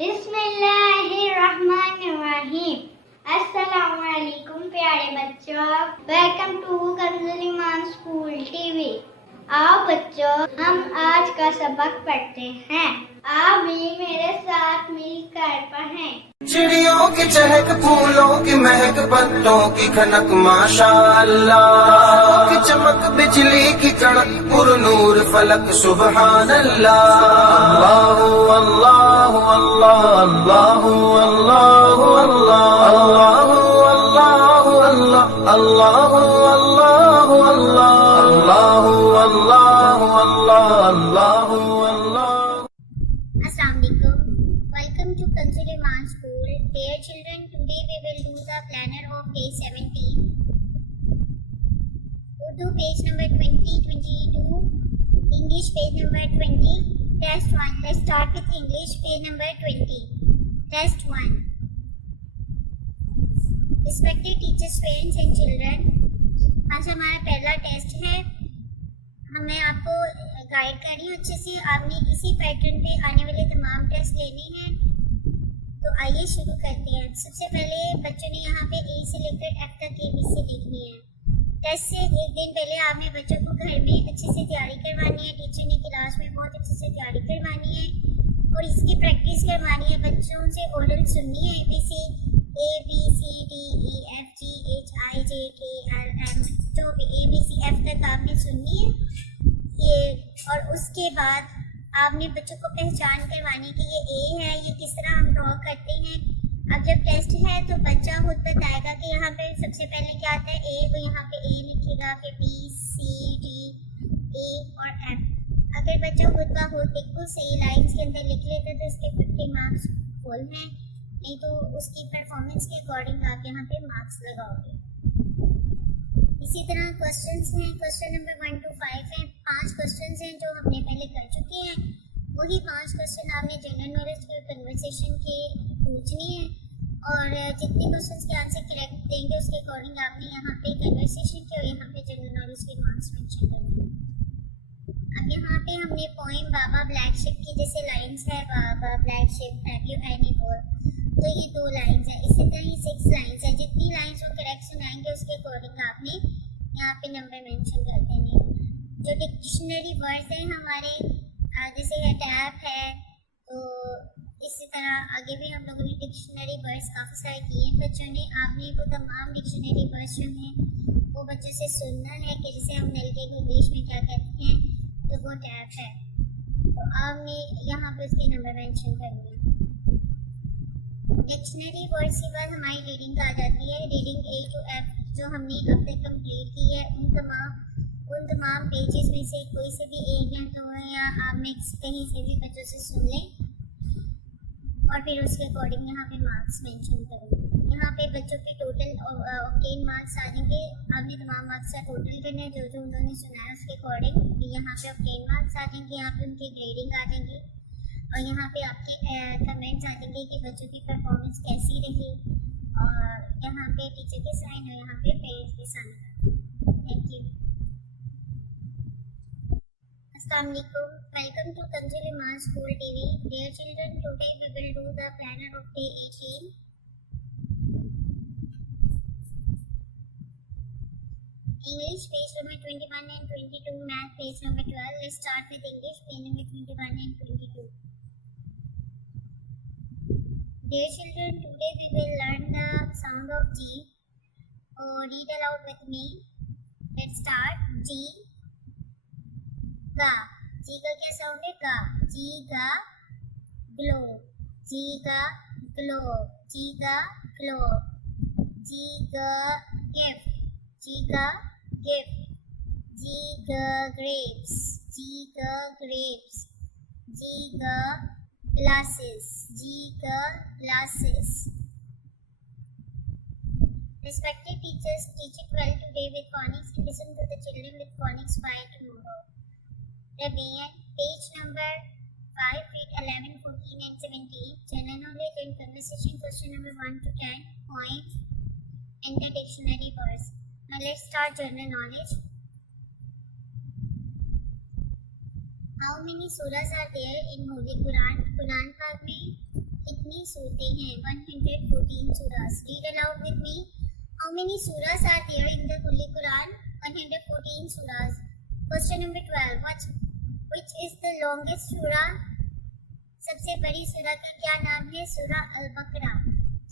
बिस्मिल्लाहिर्रहमानिर्रहीम। अस्सलामुअलैकुम प्यारे बच्चों, welcome to Kanzul Iman school TV. आओ बच्चों, हम आज का सबक पढ़ते हैं। आप भी मेरे साथ मिलकर पढ़ें। चिड़ियों की चहक, फूलों की महक, पत्तों की खनक, माशाअल्लाह की चमक, बिजली की कड़क, पुरनूर फलक, सुबहान अल्लाह। अल्लाह अल्लाह अल्लाह अल्लाह अल्लाह अल्लाह अल्लाह अल्लाह अल्लाह अल्लाह अल्लाह अल्लाह। Assalamualaikum. Welcome to Consul Iman School. Dear children, today we will do the planner of day 17. Urdu page number 20, 22. English page number 20. Test 1. Let's start with English page number 20. Test 1. Respected teachers, parents and children. आज हमारा पहला test है। मैं आपको guide कर रही हूँ अच्छे से। आपने इसी पैटर्न पे आने वाले तमाम टेस्ट लेने हैं। तो आइए शुरू करते हैं। सबसे पहले बच्चों ने यहाँ पे ए से लेकर एफ तक ABC लिखनी है। टेस्ट से एक दिन पहले आपने बच्चों को घर में अच्छे से तैयारी करवानी है। टीचर ने क्लास में बहुत अच्छे से तैयारी करवानी है और इसकी प्रैक्टिस करवानी है। बच्चों से ओरल सुननी है ABC ABCDEFGHIJKLM जो भी ABCF तक आपने सुननी है ये। और उसके बाद आपने बच्चों को पहचान करवानी कि ये ए है, ये किस तरह हम ड्रॉ करते हैं। अब जब टेस्ट है तो बच्चा खुद बताएगा कि यहाँ पे सबसे पहले क्या आता है। ए, वो यहाँ पे ए लिखेगा, फिर B C D A और F। अगर बच्चा खुद का खुद बिल्कुल सही लाइन्स के अंदर लिख लेता तो उसके 50 मार्क्स फुल हैं, नहीं तो उसकी परफॉर्मेंस के अकॉर्डिंग आप यहाँ पे मार्क्स लगाओगे। इसी तरह क्वेश्चंस हैं। क्वेश्चन नंबर 1 to 5 हैं। 5 क्वेश्चंस हैं जो हमने पहले कर चुके हैं। वही 5 क्वेश्चन आपने जनरल नॉलेज के कन्वर्सेशन के पूछनी है और जितने क्वेश्चंस के आंसर करेक्ट देंगे उसके अकॉर्डिंग आपने यहाँ पे कन्वर्सेशन के और यहाँ पे जनरल नॉलेज के मार्क्स मेंशन करने हैं। अब यहाँ पे हमने पोएम बाबा ब्लैक शिप की जैसे लाइन्स है, baa baa black sheep have you any wool, तो ये 2 लाइन्स है। इसी तरह ही 6 लाइन्स है। जितनी लाइन्स वो करेक्ट सुनाएंगे उसके अकॉर्डिंग आपने यहाँ पे नंबर मेंशन कर देने। जो डिक्शनरी वर्ड्स हैं हमारे जैसे है टैप है, तो इसी तरह आगे भी हम लोगों ने डिक्शनरी वर्ड्स काफ़ी सारे किए हैं बच्चों ने। आपने वो तमाम डिक्शनरी वर्ड्स जो हैं वो बच्चों से सुनना है कि जैसे हम नलके को इंग्लिश में क्या कहते हैं, तो वो टैप है। तो आपने यहाँ पे उसके नंबर मेंशन करने हैं। डिक्शनरी वर्ड्स के बाद हमारी रीडिंग आ जाती है। रीडिंग A to F जो हमने अब तक कंप्लीट की है उन तमाम पेजेस में से कोई से भी एक या 2 है या आप मिक्स कहीं से भी बच्चों से सुन लें और फिर उसके अकॉर्डिंग यहाँ पे मार्क्स मेंशन करें। यहाँ पे बच्चों के टोटल ऑब्टेन मार्क्स आ जाएंगे। आपने तमाम मार्क्स का टोटल करना है जो जो उन्होंने सुना है उसके अकॉर्डिंग यहाँ पे ऑब्टेन मार्क्स आ जाएंगे। यहाँ पे उनकी ग्रेडिंग आ जाएंगी और यहाँ पे आपके कमेंट्स आ जाएंगे कि बच्चों की परफॉर्मेंस कैसी रही और यहाँ पे टीचर के साइन और यहाँ पे पेरेंट्स के साइन। Thank you. अस्सलाम वालेकुम। Welcome to Kanzul Iman school TV. Dear children, today we will do the planner of day 18। English page number 21 and 22, math page number 12. Let's start with English page number 21 and 22. Dear children, today we will learn the sound of G. Read aloud with me. Let's start. G, ga. G का क्या sound है? गा. G ga, glow. G ga, glow. G ga, glow. G ga, gift. G ga, gift. G ga, grapes. G ga, grapes. G ga, glasses. G ga, glasses. Respected teachers, teach it well today with phonics. Listen to the children with phonics by tomorrow. Rabian, page number 5, read 11, 14 and 17. General knowledge and conversation, question number 1 to 10. Points and the dictionary words. Now let's start general knowledge. How many surahs are there in Holy Quran? Quran पाक में सूरतें हैं, 114 surahs. Read aloud with me. How many surahs are there in the Holy Quran? 114 surahs. Question number 12. Which is the longest surah? सबसे बड़ी सूरह का क्या नाम है? सूरह अल-बकरा.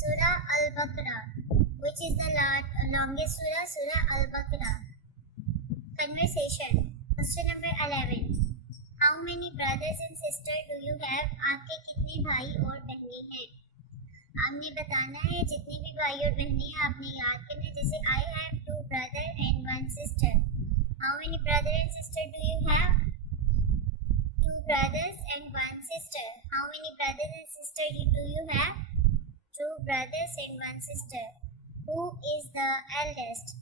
सूरह अल-बकरा. Which is the longest surah? सूरह अल-बकरा. Conversation. Question number 11. How many brothers and sisters do you have? आपके कितने भाई और बहनें हैं? आपने बताना है जितने भी भाई और बहनें हैं आपने याद करना है. जैसे I have 2 brothers and 1 sister. How many brothers and sisters do you have? 2 brothers and 1 sister. How many brothers and sisters do you have? 2 brothers and 1 sister. Who is the eldest?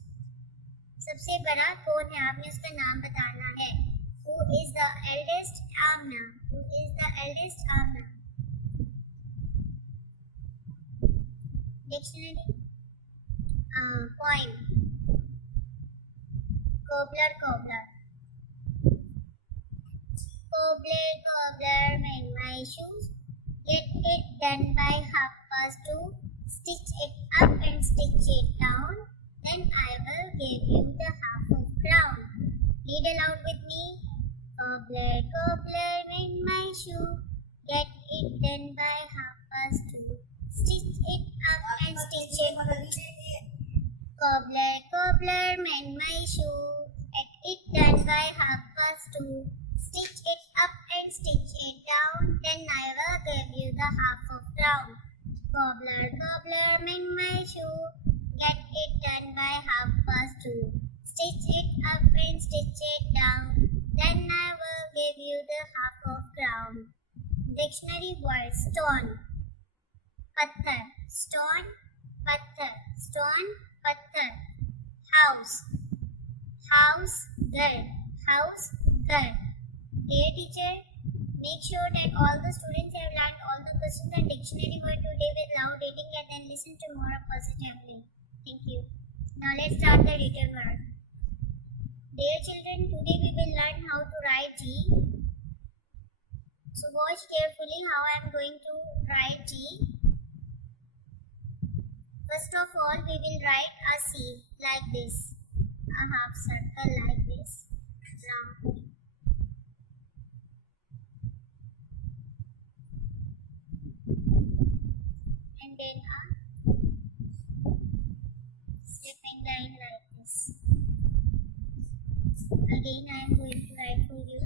सबसे बड़ा कौन है? आपने उसका नाम बताना है. Who is the eldest? Amna. Who is the eldest? Amna. Dictionary. Poem. Cobbler, cobbler. Cobbler, cobbler, mend my shoes. Get it done by 2:30. Stitch it up and stitch it down. Then I will give you the half of crown. Read aloud with me. Cobbler, cobbler, mend my shoe. Get it done by 2:30. Stitch it up and stitch it. Cobbler, cobbler, mend my shoe. Get it done by 2:30. Stitch it up and stitch it down. Then I will give you the half of crown. Cobbler, cobbler, mend my shoe. Get it done by 2:30. Stitch it up and stitch it down. Then I will give you the half of crown. Dictionary words. Stone. Patthar. Stone. Patthar. Stone. Patthar. House. House. Ghar. House. Ghar. Dear teacher, make sure that all the students have learned all the questions and dictionary word today with loud reading and then listen tomorrow positively. Thank you. Now let's start the written word. Dear children, today we will learn how to write G. So watch carefully how I am going to write G. First of all, we will write a C like this. A half circle like this. Round. And then a stripping line like this. Again I am going to write for you.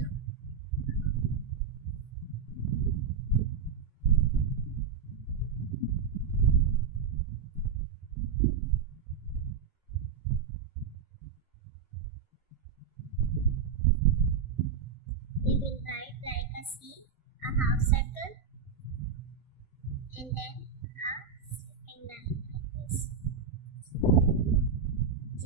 We will write like a C, a half circle, and then a stripping line like this. G.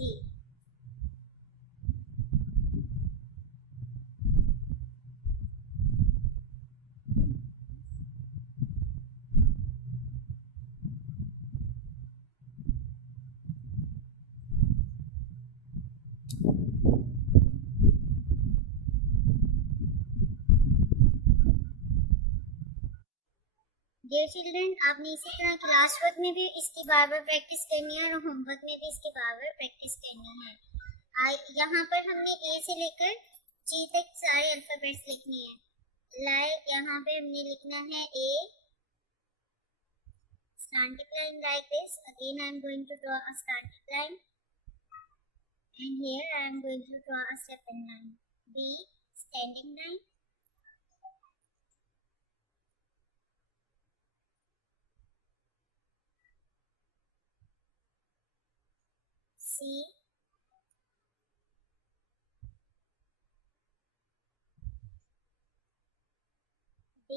Dear children, आपने इसी तरह class work में भी इसकी बार बार practice करनी है और homework में भी इसकी बार बार प्रैक्टिस करनी है. यहाँ पर हमने ए से लेकर जी तक सारे अल्फाबेट्स लिखनी है. लाइक यहाँ पे हमने लिखना है a, slanted line like this. Again I am going to draw a slanted line and here I am going to draw a stripping line. B, standing line. C, D,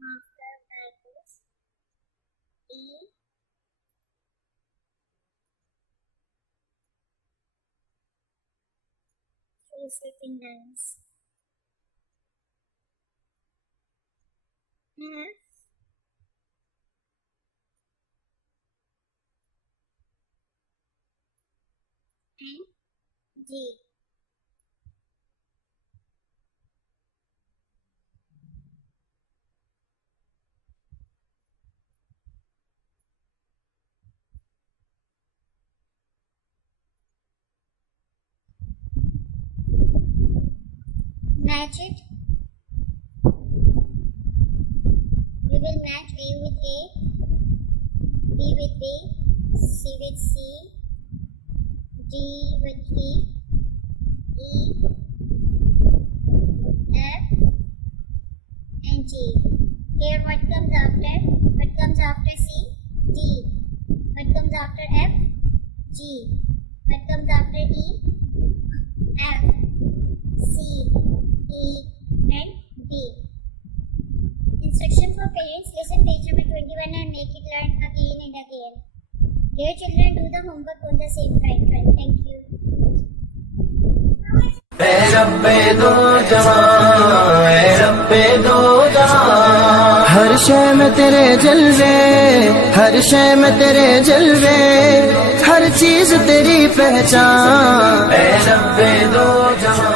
half curve like this. E, three stripping lines. F, and G. match it. We will match A with A, B with B, C with C, D with D, E, F, and G. Here what comes after? What comes after C? D. What comes after F? G. What comes after E? F, C, E, and D. Instruction for parents. Listen page number 21 and make it learn again and again. Dear children, do the homework on the same title. Thank you. ए रब्बे दो जहां हर शय में तेरे जलवे हर शय में तेरे जलवे हर चीज तेरी पहचान ए रब्बे दो जहां